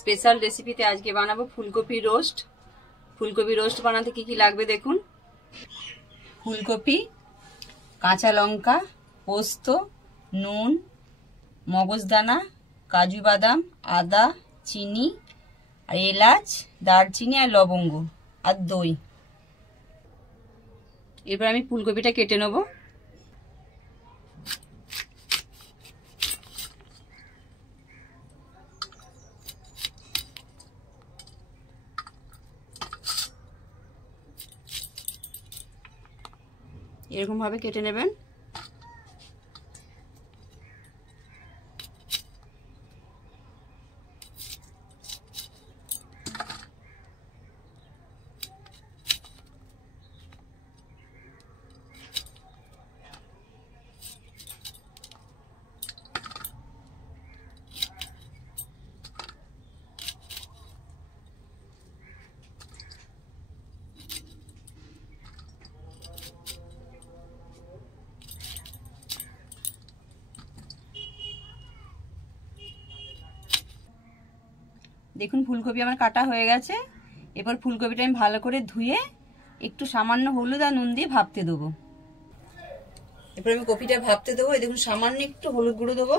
স্পেশাল রেসিপিতে আজকে বানাবো ফুলকপি রোস্ট। ফুলকপি রোস্ট বানাতে কি কি লাগবে দেখুন। ফুলকপি, কাঁচা লঙ্কা, পোস্ত, নুন, মগজদানা, কাজু বাদাম, আদা, চিনি আর এলাচ, দারচিনি আর লবঙ্গ আর দই। এবার আমি ফুলকপিটা কেটে নেব। এরকম ভাবে কেটে নেবেন। দেখুন ফুলকপি আমার কাটা হয়ে গেছে। এবার ফুলকপিটা আমি ভালো করে ধুয়ে একটু সামান্য হলুদ আর নুন দিয়ে ভাপতে দেবো। এরপর আমি কপিটা ভাপতে দেবো। এই দেখুন সামান্য একটু হলুদ গুঁড়ো দেবো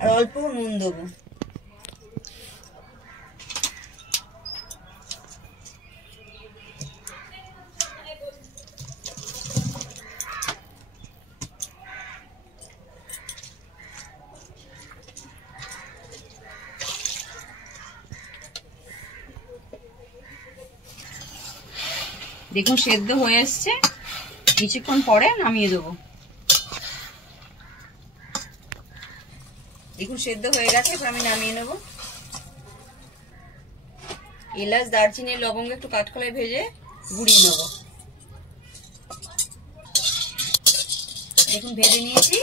আর অল্প নুন দেবো। দেখুন সেদ্ধ হয়ে এসছে, কিছুক্ষণ পরে নামিয়ে দেবো। দেখুন সেদ্ধ হয়ে গেছে, এবার আমি নামিয়ে নেব। এলাচ, দারচিনি, লবঙ্গ একটু কাঠখোলায় ভেজে গুঁড়িয়ে নেব। দেখুন ভেজে নিয়েছি,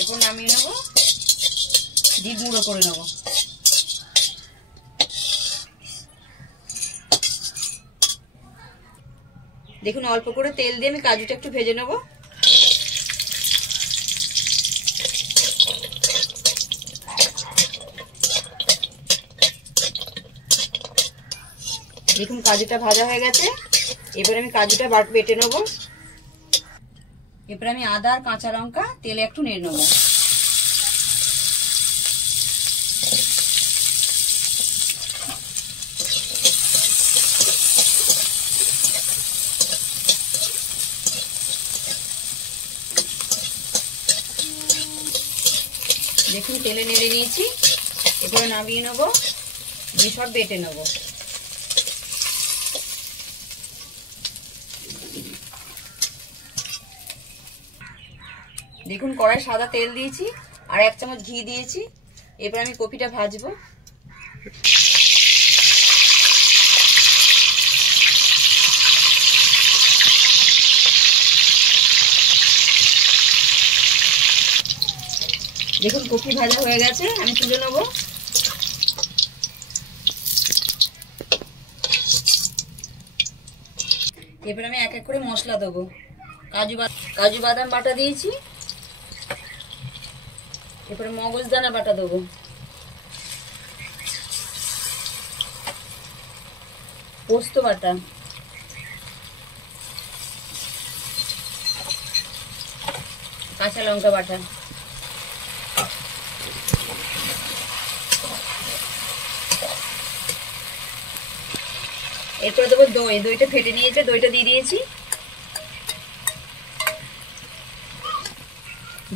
এরপর নামিয়ে নেব, দিয়ে গুঁড়ো করে নেব। দেখুন অল্প করে তেল দিয়ে আমি কাজুটা একটু ভেজে নেব। দেখুন কাজুটা ভাজা হয়ে গেছে, এবার আমি কাজুটা বেটে নেব। এবার আমি আদা আর কাঁচা লঙ্কা তেলে একটু নেড়ে নেব। দেখুন তেলে নেড়ে নিয়েছি, এবারে নামিয়ে নেব, দিয়ে সব বেটে নেব। দেখুন কড়াই সাদা তেল দিয়েছি আর 1 চামচ ঘি দিয়েছি। এবার আমি কপিটা ভাজবো। দেখুন কপি ভাজা হয়ে গেছে, আমি তুলে নেব। এবার আমি এক এক করে মশলা দেবো। কাজু বাদাম বাটা দিয়েছি, এরপরে মগজদানা বাটা দেবো, পোস্ত বাটা, কাঁচা লঙ্কা বাটা, এরপরে দেবো দই। দইটা ফেটে নিয়েছে, দইটা দিয়ে দিয়েছি।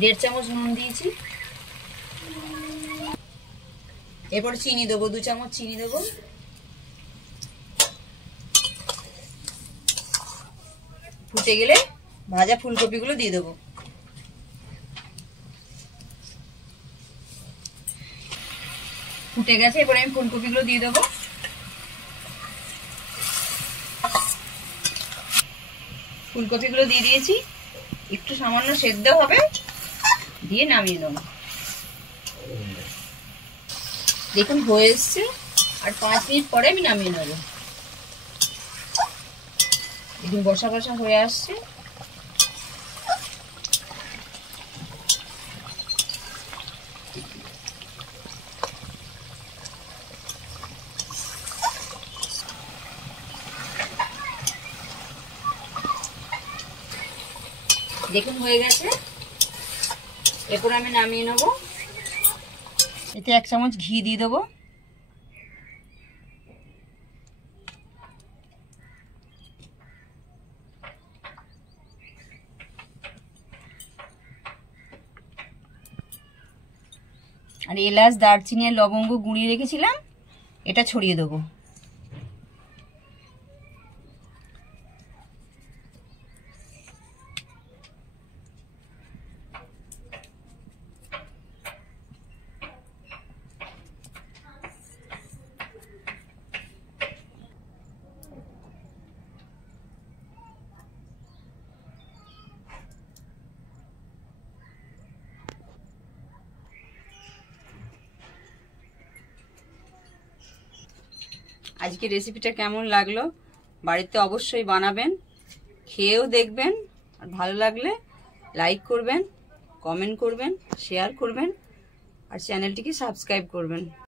1.5 চামচ নুন দিয়েছি। এরপরে চিনি দেবো, 2 চামচ চিনি দেবো। ফুটে গেলে ভাজা ফুলকপিগুলো দিয়ে দেবো। ফুটে গেছে, এরপরে আমি ফুলকপিগুলো দিয়ে দেবো। ফুলকপিগুলো দিয়ে দিয়েছি, একটু সামান্য সেদ্ধ হবে, দিয়ে নামিয়ে নেব। দেখুন হয়ে এসছে, আর 5 মিনিট পরে আমি নামিয়ে নেব। দেখুন বসা বসা হয়ে আসছে। দেখুন হয়ে গেছে। এরপর আমি নামিয়ে নেব। এতে 1 চামচ ঘি দিয়ে দেবো। আর এলাচ, দারচিনি আর লবঙ্গ গুঁড়িয়ে রেখেছিলাম, এটা ছড়িয়ে দেবো। আজকে রেসিপিটা কেমন লাগলো বাড়িতে অবশ্যই বানাবেন, খেয়েও দেখবেন। আর ভালো লাগলে লাইক করবেন, কমেন্ট করবেন, শেয়ার করবেন আর চ্যানেলটিকে সাবস্ক্রাইব করবেন।